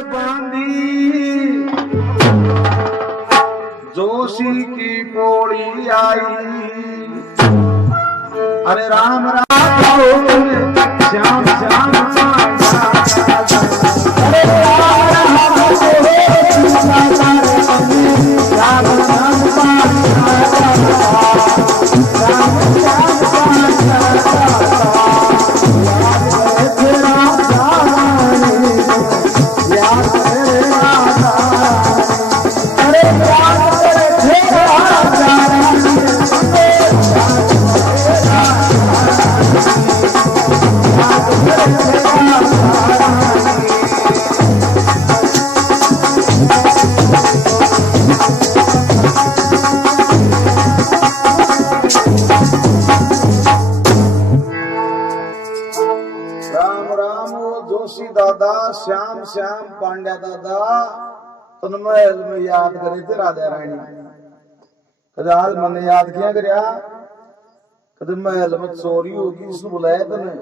में बांधी जोशी की पोड़ी आई। अरे राम राम श्याम श्याम अरे राम श्याम श्याम पांड्या दादा तुम महल में याद करे थे राधा रानी कद आज मैंने याद किया करया कद महल में चोरी होगी इसने बुलाया तने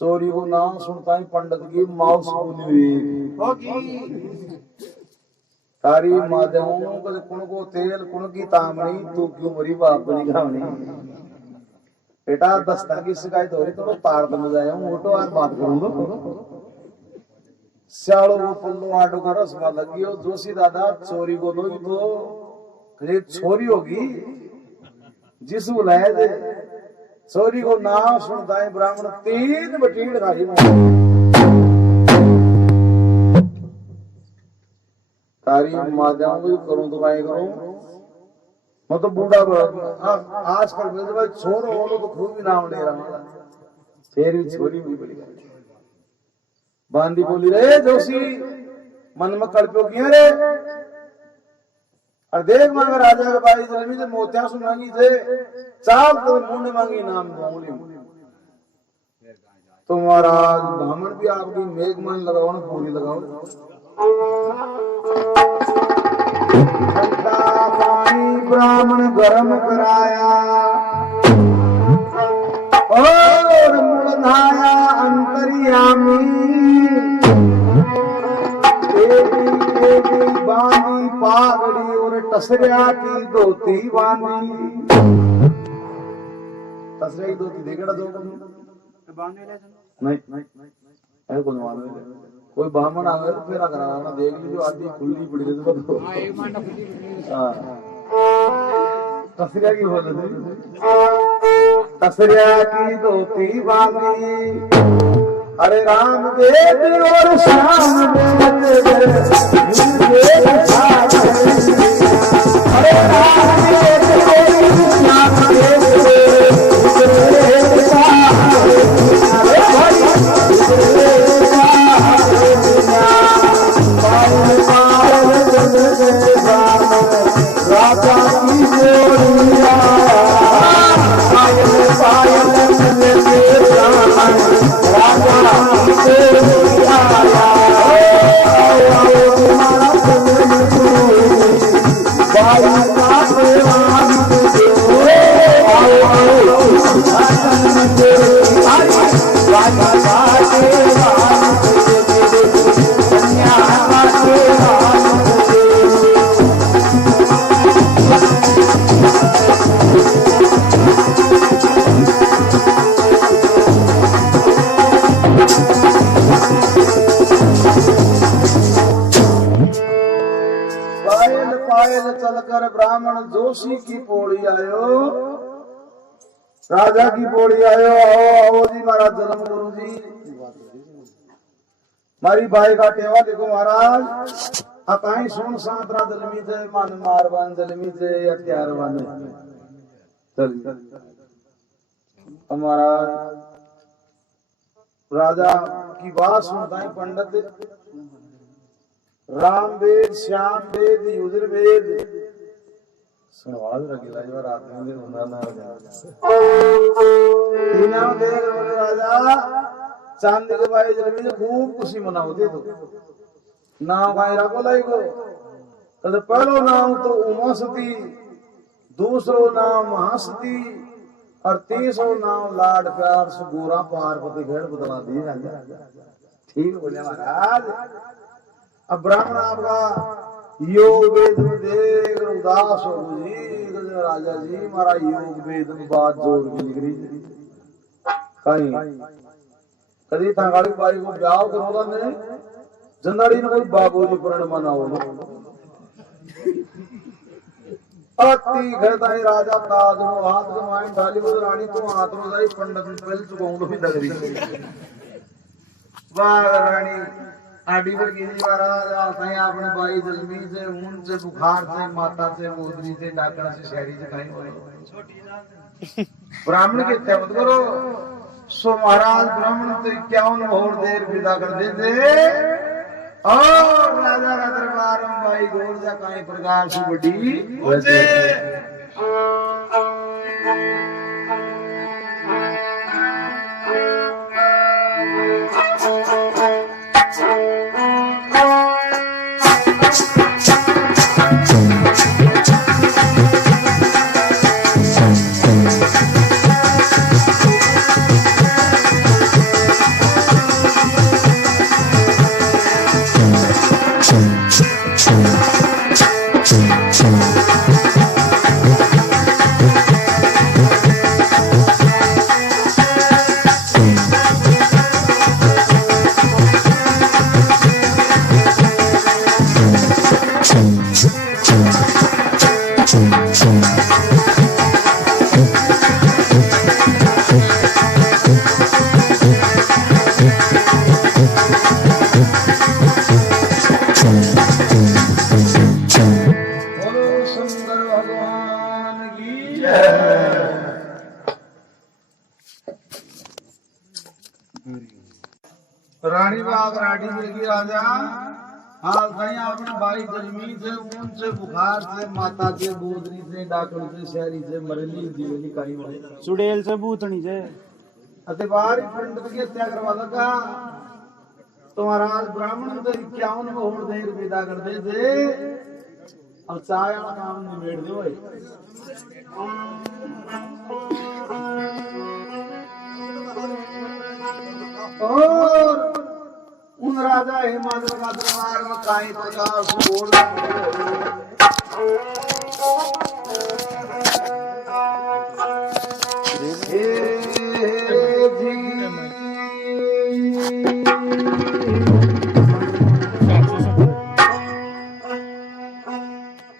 चोरी को नाम सुनता ही पंडित की माउस बोली होगी तारी माधवों कद कुण को तेल कुण की तामणी तू क्यों मरी बाप बनी खावनी बेटा दस्ता की शिकायत हो रही तो तार बन जाए मोटो आज बात करूंगा श्यालो वो पुल्लो आटो का रस्मा लगी हो जोशी दादा चोरी को लोगी तो कहे छोरी होगी जिस बुलाए थे चोरी को नाम सुनता है ब्राह्मण 3 बटीड़ खाई तारी माध्यम करूं तो मैं करूं मैं तो बूढ़ा आजकल मेरे भाई छोरो बोलो तो खूब भी नाम ले रहा फिर भी छोरी भी बड़ी बांदी बोली रे जोशी मन में कल्प्यो किया रे और देख मांगा राजा के भाई जलमी से मोतिया सुन मांगी थे चाल तो मुंड मांगी नाम बोली तो महाराज ब्राह्मण भी आपकी मेघमान लगाओ ना पूरी लगाओ पानी ब्राह्मण गरम कराया और मुड़ नहाया अंतर्यामी बांधी पागड़ी और टसरिया की धोती बांधी टसरिया की धोती देखेगा दो नहीं ऐसे कौन मालूम कोई ब्राह्मण आ गया तो फिर कराना देख लीजिए आदि खुली पड़ी है तो हां टसरिया की बोल टसरिया की धोती बांधी अरे राम वेद और श्याम वेद अरे राम वेद और श्याम राजा की जोड़िया चलकर ब्राह्मण जोशी की पोड़ी आयो राजा की पोड़ी आयो आओ आओ जी महाराज जन्म गुरु जी मारी भाई का टेवा देखो महाराज अकाई सुन सांतरा दलमी थे मान मारवान दलमी थे हथियारवान चल हमारा राजा की बात सुनता है पंडित राम वेद श्याम वेद युजुर्वेद सुनवाज रखिला जो रात में होना ना हो जाए तीनों देख बोले राजा चांद के भाई जलमी खूब खुशी मनाओ दे तो नाम भाई रखो लाई को तो पहलो नाम तो उमासती दूसरो नाम महासती और तीसरो नाम लाड प्यार से गोरा पार्वती घेर बदला दी ठीक बोले महाराज। अब ब्राह्मण आपका योग वेद में देख उदास हो जी, राजा जी हमारा योग वेद में बात जोर की लिख रही कहीं कभी थंगाड़ी बाई को ब्याह करोगा ने जंदाड़ी ने कोई बाबूजी प्रण मना हो अति कहता है राजा काज वो हाथ कमाए डाली वो रानी तो हाथ में जाई पंडित में पहले चुकाऊंगा भी दगरी वाह रानी आडी पर गिरी महाराज आते आपने बाई जलमी से ऊन से बुखार से माता से मोदरी से डाकड़ा से शहरी से कहीं ब्राह्मण के हत्या मत करो। सो महाराज ब्राह्मण तो 51 और देर विदा कर देते और राजा का दरबार में भाई गोरजा कहीं प्रकार से बड़ी रानी बाग राठी की राजा हाल कहीं आपने बाई जलमी से ऊन से बुखार से माता से बोधनी से डाकड़ से शहरी से मरली जीवनी कहीं चुड़ैल से भूतनी से अतिबार पंडित की हत्या करवा लगा तो महाराज ब्राह्मण तो 51 और देर विदा कर दे थे अब चाय वाला काम निबेड़ दो भाई। और उन राजा हिमाचल का दरबार में काई प्रकार से बोल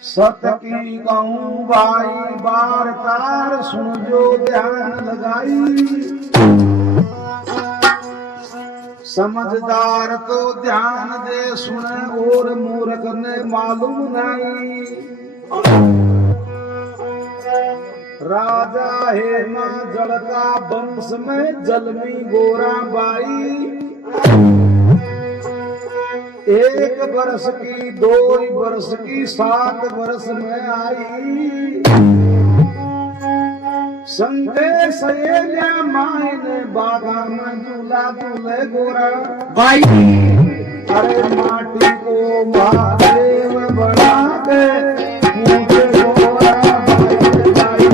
सत की कहूँ भाई बार तार सुन जो ध्यान लगाई समझदार तो ध्यान दे सुने और मूर्ख ने मालूम नहीं। राजा हेमा जल का वंश में जलमी गोरा बाई 1 वर्ष की 2 वर्ष की 7 वर्ष में आई संदेश मायने बागा में झूला झूले गोरा भाई अरे माटी को महादेव बना के मुझे गोरा भाई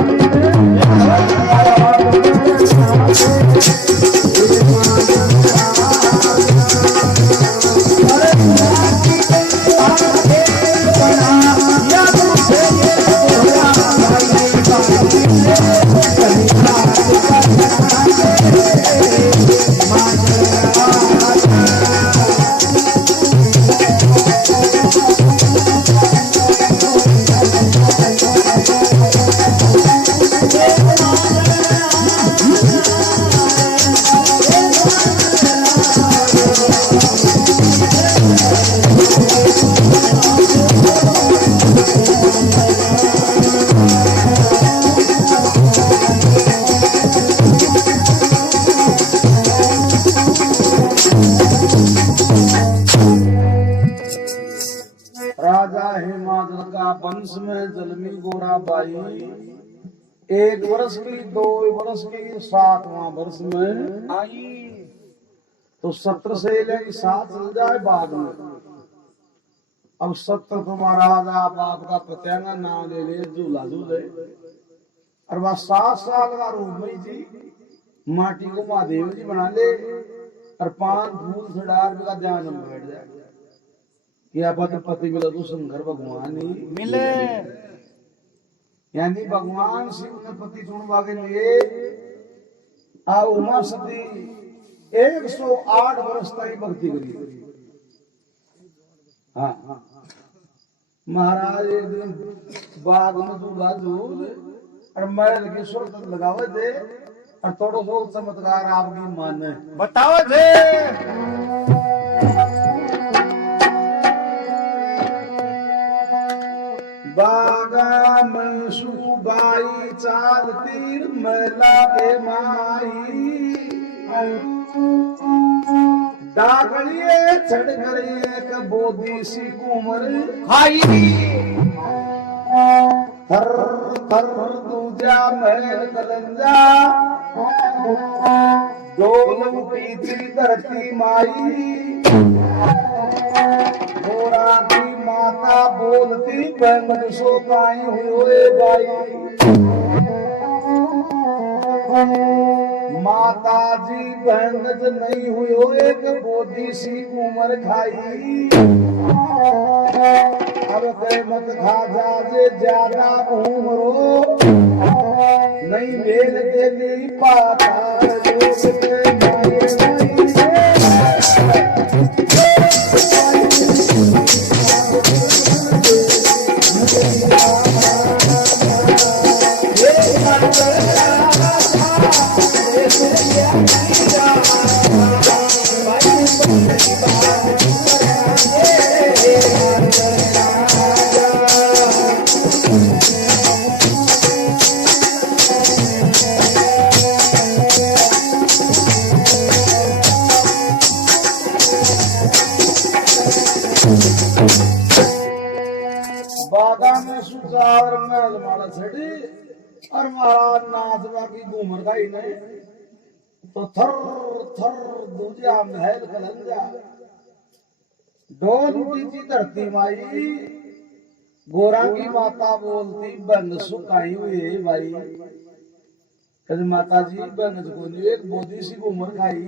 वंश में जलमी गोरा बाई 1 वर्ष की 2 वर्ष की 7वां वर्ष में आई तो 17 से लेकर 7 चल जाए बाद में। अब 17 तो महाराज आप आपका पतेंगा नाम ले ले झूला झूले और वह 7 साल का रूप में जी माटी को महादेव जी बना ले और पान फूल से डार का ध्यान में बैठ जाए कि आप तो पति मिला तो शंकर भगवान ही मिले यानी भगवान शिव ने पति चुनवा के लिए आ उमा सती 108 वर्ष तक भक्ति करी। हाँ महाराज एक दिन बाग में दूल्हा दूध और मैल के सुर तक लगावे थे और थोड़ा सो चमत्कार आपकी माने बताओ थे बागा में सुबाई चाल तीर मैला के माई डाकलिए चढ़ कर एक बोधी सी कुमर खाई थर थर दूजा महल कलंजा डोल पीती धरती माई घोड़ा की माता बोलती बंद सो काई हुए बाई माता जी बहनज नहीं हुई हो एक बोधी सी उमर खाई अब कहे मत खा जाजे ज्यादा उमरो नहीं मेल देली पाता लोग के माये नहीं बागा में सुचावर महल माला छड़ी और महाराज नाचवा की घूमर का ही नहीं तो थर थर दूजा महल कलंजा डोल उठी थी धरती माई गोरा की माता बोलती बंद सुखाई हुई भाई कल माता जी बंद को नहीं एक बोधी सी घूमर खाई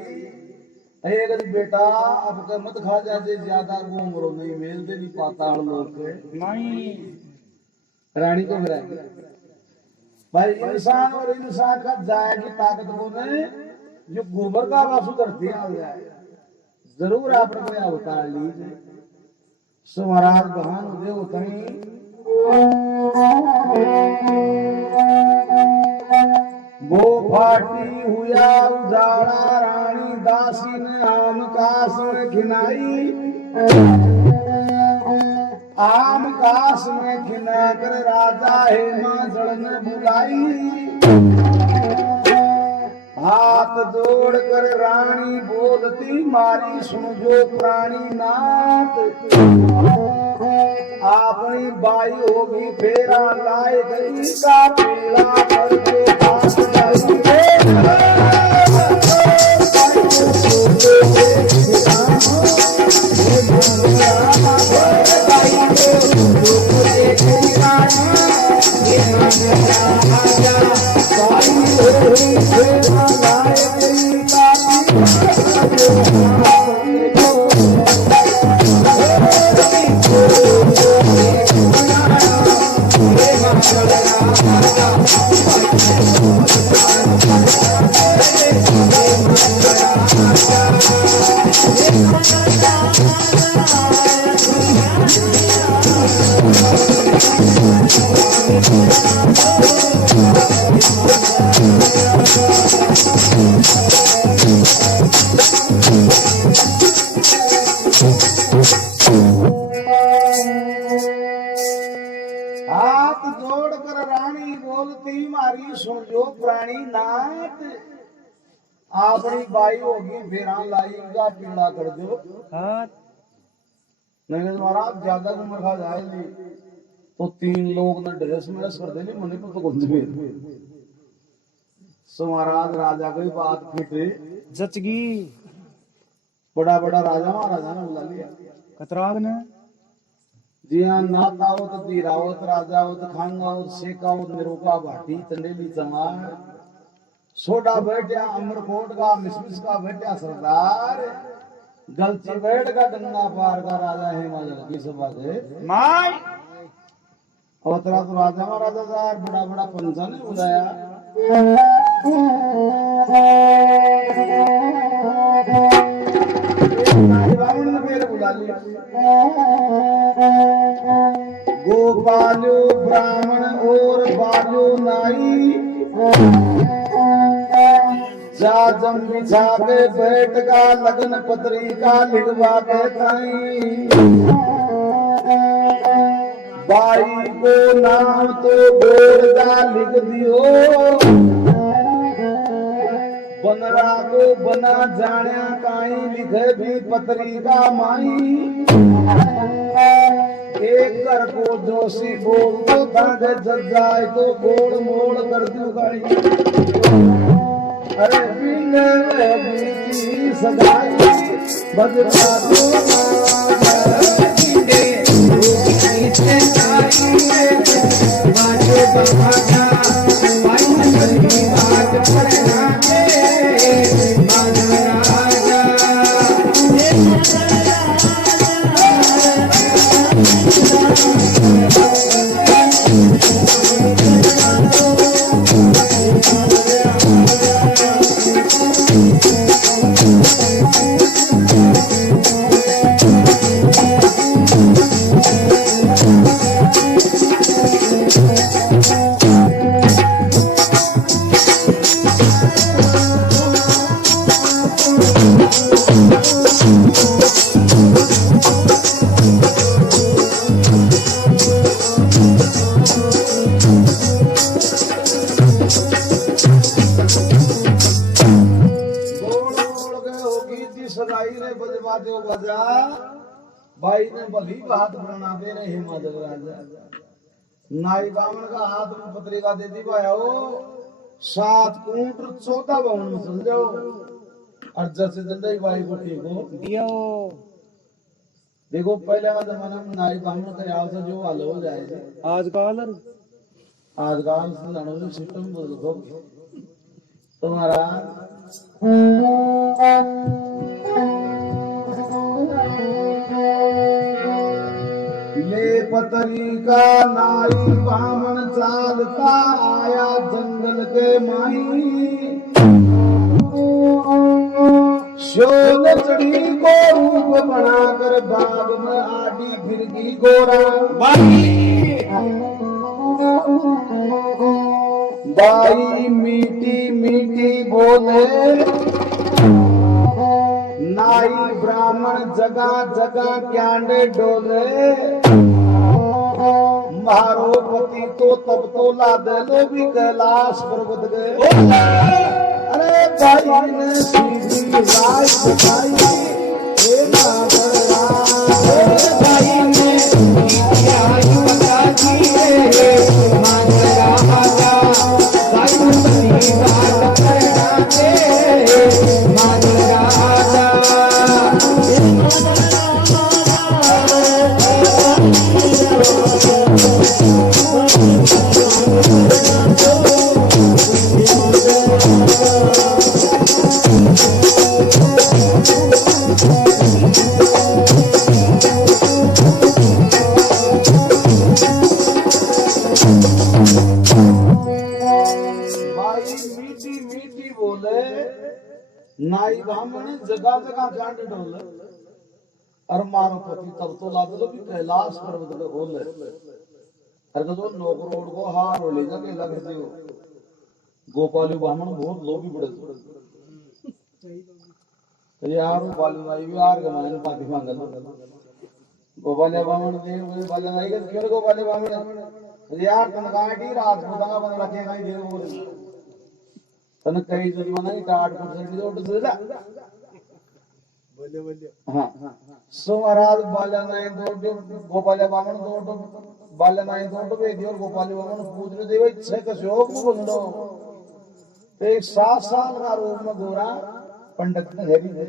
एक बेटा अब के मत खा जाते ज्यादा घूमरो नहीं मेल दे नहीं पाता हम लोग के नहीं रानी को मिलाएंगे भाई इंसान और इंसान का जाए की ताकत को नहीं जो गोबर का वासु धरती आ जाए जरूर आपने कोई अवतार लीजिए सो महाराज भगवान उदय होते वो फाटी हुआ उजाड़ा रानी दासी ने आम कास में खिनाई आम कास में खिना कर राजा हेमाचल ने बुलाई हाथ जोड़ कर रानी बोलती मारी सुन जो प्राणी नाथ अपनी बाई होगी फेरा लाए गई का पीला करके पास हाथ जोड़कर रानी बोलती मारी सुन जो प्राणी नाथ अपनी बाई होगी फेरा लाईगा पीड़ा कर दो हाँ नहीं तो महाराज ज्यादा उम्र खा जाएगी तो 3 लोग ना ड्रेस में कर देने मने को तो गुंज में सो महाराज राजा की बात फिटे जचगी बड़ा बड़ा राजा महाराजा ने बुला लिया कतराग ने जी हाँ नातावत दीरावत राजावत खांगावत शेखावत निरूपा भाटी तंडेली चमार सोडा बैठा अमरकोट का मिसमिस का बैठा सरदार गलती बैठ का गंगा पार का राजा हिमाचल की सभा से माई अवतरा तो राजा महाराजा सार बड़ा बड़ा पंचा ने बुलाया रावण ने फिर बुला लिया गोपालो ब्राह्मण और बालो नाई जाजम बिछा के बैठ का लगन पत्रिका लिखवा के ताई बाई को नाम तो बोर्डा लिख दियो बनरा को बना जाण्या काई लिखे भी पत्रिका माई एक कर को जोशी बोल तो ताके जग जाए तो गोड़ मोड़ कर दू गाड़ी अरे बिने में बीती सगाई बजरा दो बिने बीती सगाई बाजे बहाना माई करी बात पड़ना के राजा भाई ने भली बात बना दे रहे हिमाचल राजा नाई बामन का हाथ में पत्रिका दे दी भाया वो 7 कूट 14 बावन में चल जाओ और जैसे दंडाई भाई को ठीक हो दियो देखो पहले का जमाना में नाई बामन करे आवश्यक जो हाल हो जाए आजकल से लड़ो सिस्टम बोल दो तुम्हारा ले पत्रिका नाई बामन चालता आया जंगल के माई शोल चढ़ी को रूप बनाकर बाग में आडी फिरगी गोरा बाई मीठी मीठी बोले नाई ब्राह्मण जगह जगह क्यांडे डोले मारो पति तो तब तो ला दे लो भी कैलाश पर्वत गए अरे भाई ने सीधी राज दिखाई भाई ने नाई ब्राह्मण जगह जगह कांड डोले और मारो पति तब तो ला दो भी कैलाश पर्वत पे बोले अरे तो नौकर रोड को हार हो ले जाके लग रहे हो गोपाली ब्राह्मण बहुत लोभी बड़े तो यार गोपाली भाई भी यार गमान पाती मांगल गोपाली ब्राह्मण दे गोपाली भाई के क्यों गोपाली ब्राह्मण यार तनगाटी रात बुदा बन रखेगा ही दे बोल तन कई जमाना की 8% जोड़ देला बोले हां सो महाराज बाला नहीं दो गोपाल बामन दो बाला नहीं दो बे दियो गोपाल बामन पूछ रहे देवे इच्छा का शोक बंदो एक 7 साल का रूप में गोरा पंडित ने हेरी दे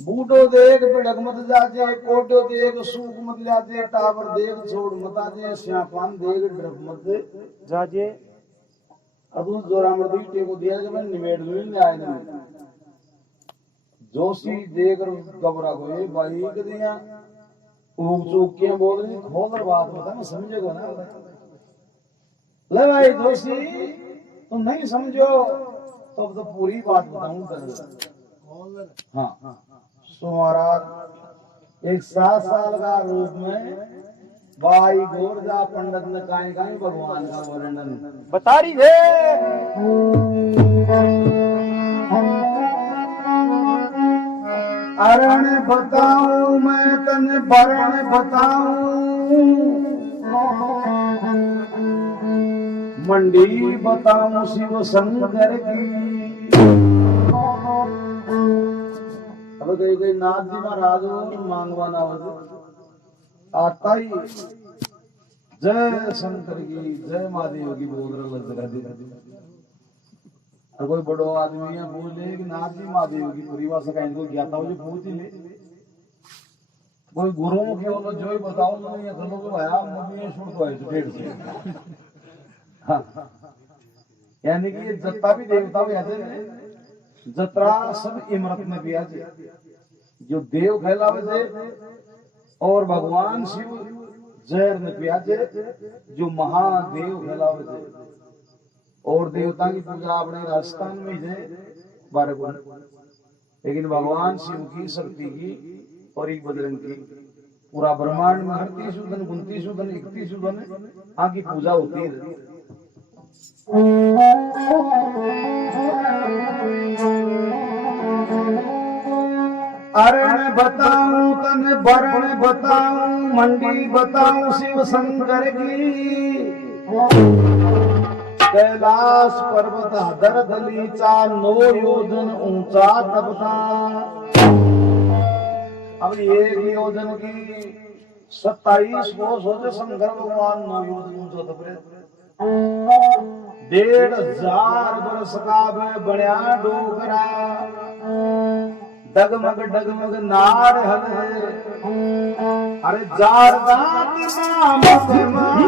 बूढ़ो देख बिड़क मत जाजे, कोटो देख सूख मत लाजे, टावर देख छोड़ मत आजे, श्यापान देख ड्रप मत जाजे। अब उस जोरा मर्दी टेको दिया जब मैं निमेड़ लूँ ले आए नहीं जोशी देख घबरा गए भाई के दिया ऊक चूक के बोल रही खोल बात बता मैं समझेगा ना ले भाई जोशी तुम नहीं समझो तो अब तो पूरी बात बताऊं तेरे हाँ तुम्हारा एक 7 साल का रूप में भाई गोरजा पंडित ने काई काई भगवान का वर्णन बता रही है। अरण बताऊं मैं तने भरण बताऊं, मंडी बताऊं शिव शंकर की। अब कई नाथ जी महाराज मांगवाना हो आता ही जय शंकर की जय महादेव की बोल रहा और कोई बड़ो आदमी है बोले कि नाथ जी महादेव की परिभाषा का इनको ज्ञाता हो जो पूछ ले कोई गुरु के बोलो जो ही बताओ तो ये चलो तो आया मुझे शुरू तो है तो डेढ़ से हाँ यानी कि ये जत्ता भी देवता भी ऐसे जत्रा सब इमरत में भी आजे जो देव कहलावे जे और भगवान शिव जहर में प्याजे जो महादेव कहलावे जे और देवता की पूजा अपने राजस्थान में है 12 गुण लेकिन भगवान शिव की शक्ति की और एक बजरंग की पूरा ब्रह्मांड में 38 धन 29 धन 31 धन आकी पूजा होती है। अरण बताऊं तन भरण बताऊं मंडी बताऊं शिव शंकर की। कैलाश पर्वत हदर दलीचा 9 योजन ऊंचा तपता। अब 1 योजन की 27 कोस हो शंकर भगवान 9 योजन ऊंचा तप रहे 1500 बरस का बण्या डोकरा डगमग डगमग नार हल अरे जार दात नाम पानी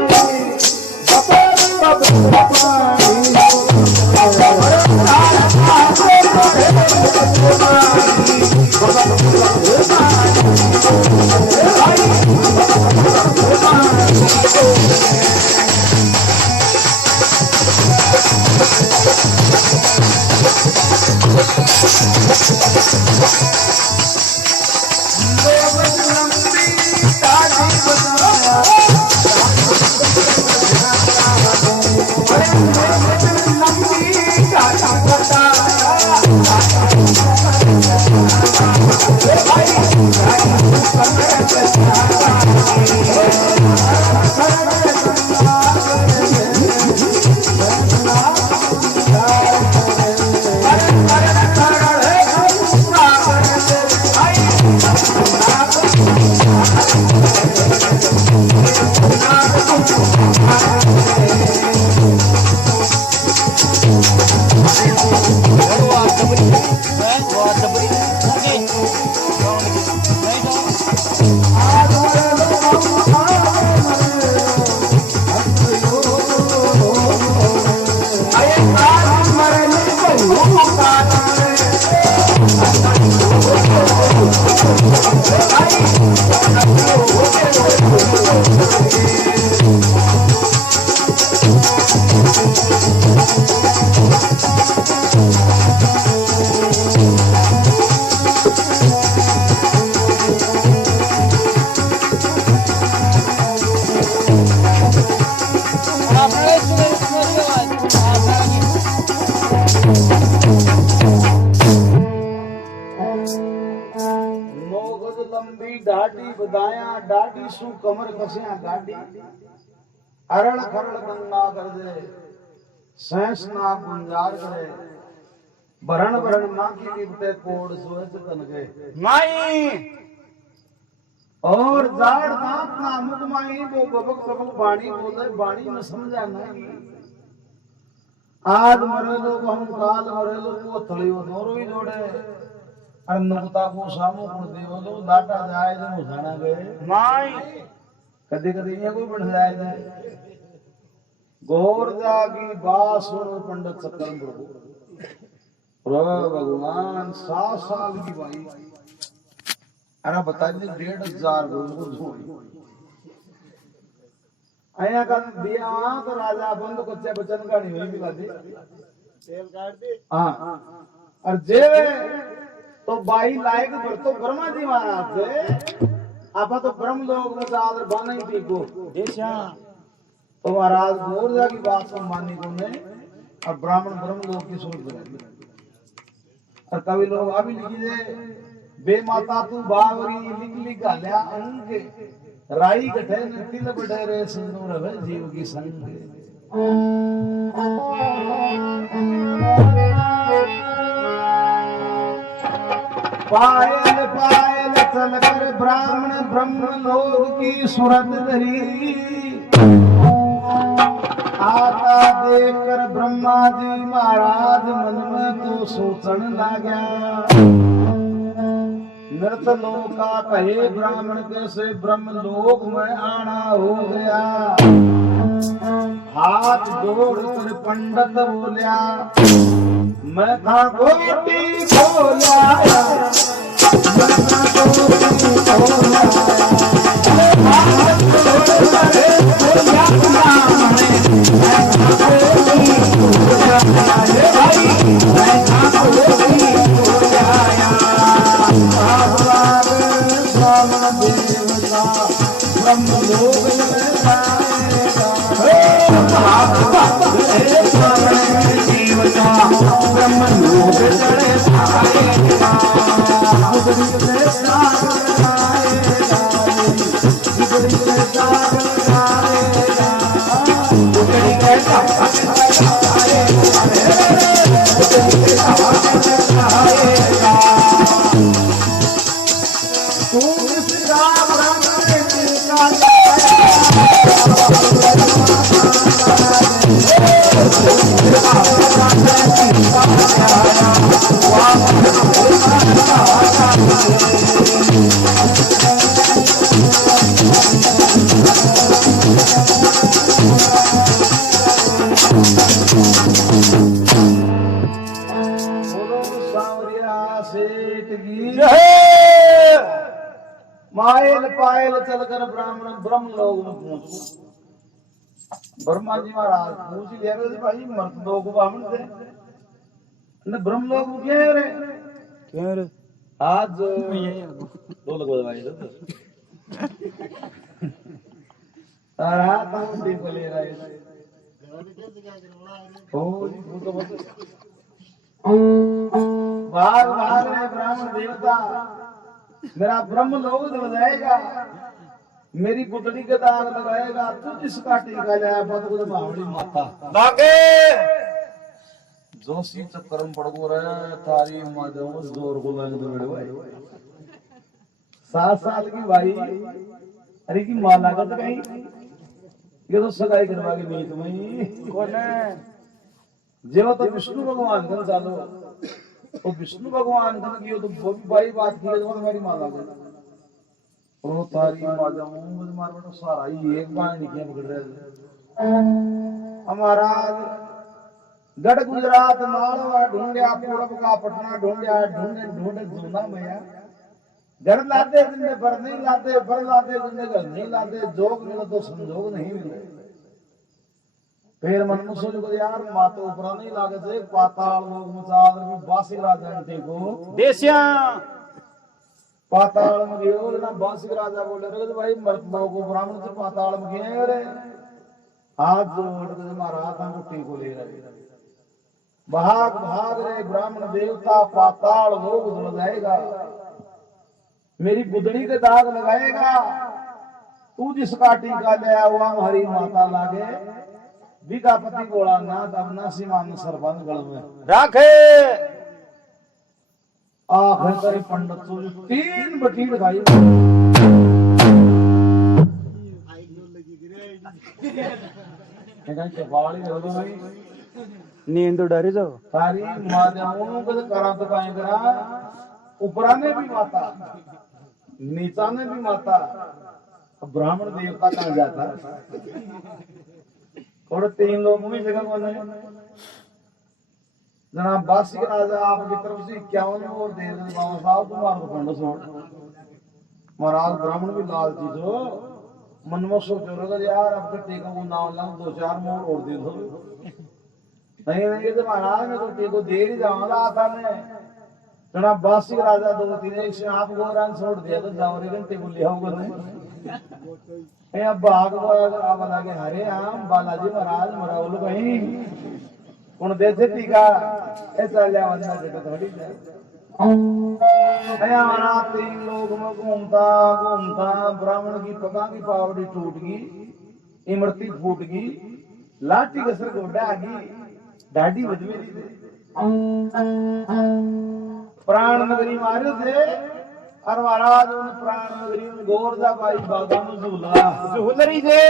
डाडी बदाया डाडी सु कमर कसिया गाडी अरण खरण गंगा कर दे सहस ना गुंजार करे भरण भरण मां की विपते कोड सोच तन गए माई और जाड़ दांत ना मुख माई वो बबक बबक बाणी बोले बाणी में समझा नहीं आज मरे लोग हम काल मरे लोग वो थलियो दोरो ही जोड़े अन्नता को सामो गुण देवो लो लाटा जाए जो मुझाना गए माई कदे कदे ये कोई बन जाए दे गौर जागी बासुर पंडित सकल प्रभु भगवान 7 साल की भाई अरे बताइए 1500 को छोड़ी आया का दिया तो राजा बंद कच्चे बचन का नहीं भी लादी तेल काट दे हां और जे तो बाई लायक पर तो ब्रह्मा जी महाराज थे आपा तो ब्रह्म लोग में आदर बाना ही थी को ऐसा तो महाराज गौरजा की बात को मानी को ने और ब्राह्मण ब्रह्म लोग की सोच बदल और कवि लोग अभी लिखी दे बे माता तू बावरी लिख लिख गाल्या अंग राई गठे तिल बडेरे सिंदूर रवे जीव की संग पायल पायल चलकर ब्राह्मण ब्रह्म लोग की सूरत धरी आता देखकर ब्रह्मा जी महाराज मन में तो सोचन लाग्या नृत लोका कहे ब्राह्मण कैसे ब्रह्म लोक में आना हो गया हाथ जोड़कर पंडित बोलिया मैं था गोटी खोला मैं था गोटी खोला हाथ जोड़कर बोलिया मैं था गोटी खोला भाई मैं था गोटी खोला ब्राह्मण देवता ब्रह्म लोक में आएगा ब्राह्मण देवता ब्रह्म लोक चढ़े आएगा गुजरी सागर आएगा गुजरी सागर आएगा गुजरी सागर आएगा मायल पायल चलकर ब्राह्मण ब्रह्म लोग में पहुंचो ब्रह्मा जी महाराज पूछ लिया भाई मर्द लोग ब्राह्मण थे ब्रह्म लोग क्या रे फिर आज दो लोग भाई तारा ताऊ को ले रहा है वो तो बस भाग भाग रहे ब्राह्मण देवता मेरा ब्रह्म लोग हो जाएगा मेरी पुतली के दाग लगाएगा तू जिस काटी का जाए पद को बावड़ी माता लागे जोशी चक्कर में पड़ गो रहे थारी माधव जोर को लग दो भाई 7 साल की भाई अरे की मां लागत कहीं ये तो सगाई करवा के नहीं तुम्हें कौन है जेवा तो विष्णु भगवान कर चालो तो विष्णु भगवान कर की तो वो भी बड़ी बात की तो हमारी मां लागत और थारी माधव मुझे मार बेटा सारा ही एक बार नहीं किया पकड़ रहे हमारा गढ़ गुजरात मालवा ढूंढिया पूरब का पटना ढूंढिया ढूंढे ढूंढे ढूंढा मैया घर लाते जिंदे पर नहीं लाते पर लाते जिंदे घर नहीं लाते जोग मिले तो संजोग नहीं मिले फिर मन में सोच को यार माता ऊपर नहीं लागे थे पाताल लोग मचाल भी बासी राजा ने को देसिया पाताल में गयो ना बासी राजा बोले रे भाई मर्द लोग को ब्राह्मण से पाताल में गए रे हाथ जोड़ के महाराज हम कुट्टी को ले रहे भाग भाग रहे ब्राह्मण देवता पाताल लोग उधर जाएगा मेरी बुदड़ी के दाग लगाएगा तू जिस काटी का ले हुआ हरी माता लागे विकापति गोला ना तब ना सीमान सरपंच गल में राखे आखिर तेरे पंडित तो 3 बटी दिखाई के बाड़ी हो गई नींद डरी जाओ सारी माताओं को करा तो काहे करा ऊपरा ने भी माता नीचा ने भी माता ब्राह्मण देवता कहां जाता और 3 लोग भी जगह बने जनाब बासी राजा आपकी तरफ से 51 और दे दे बाबा साहब तुम्हारा तो पंड छोड़ महाराज ब्राह्मण भी लालची जो मन में सोचो रहा यार अब कट्टे का वो नाम लाऊं 2-4 मोड़ और दे दो नहीं तो महाराज मैं कट्टे को दे ही जाऊंगा आता मैं जनाब बासी राजा 2-3 एक से आप गोरान छोड़ दिया तो जाओ रे घंटे को ले आओगे नहीं अब भाग अब लगे हरे आम बालाजी महाराज मराउल कहीं उन देसे टीका ऐसा ले वंदा के थोड़ी है हमारा 3 लोग में घूमता घूमता ब्राह्मण की पगा की पावड़ी टूट गई इमरती फूट गई लाठी कसर गोडा आ गई दाढ़ी बजमेली प्राण नगरी मारे थे और महाराज उन प्राण नगरी में गोरदा बाई बागा में झूला झूलरी जे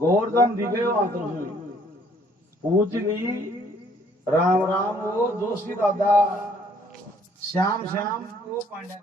गोवर्धन दिखे पूछ ली राम राम वो जोशी दादा श्याम श्याम वो पांड्या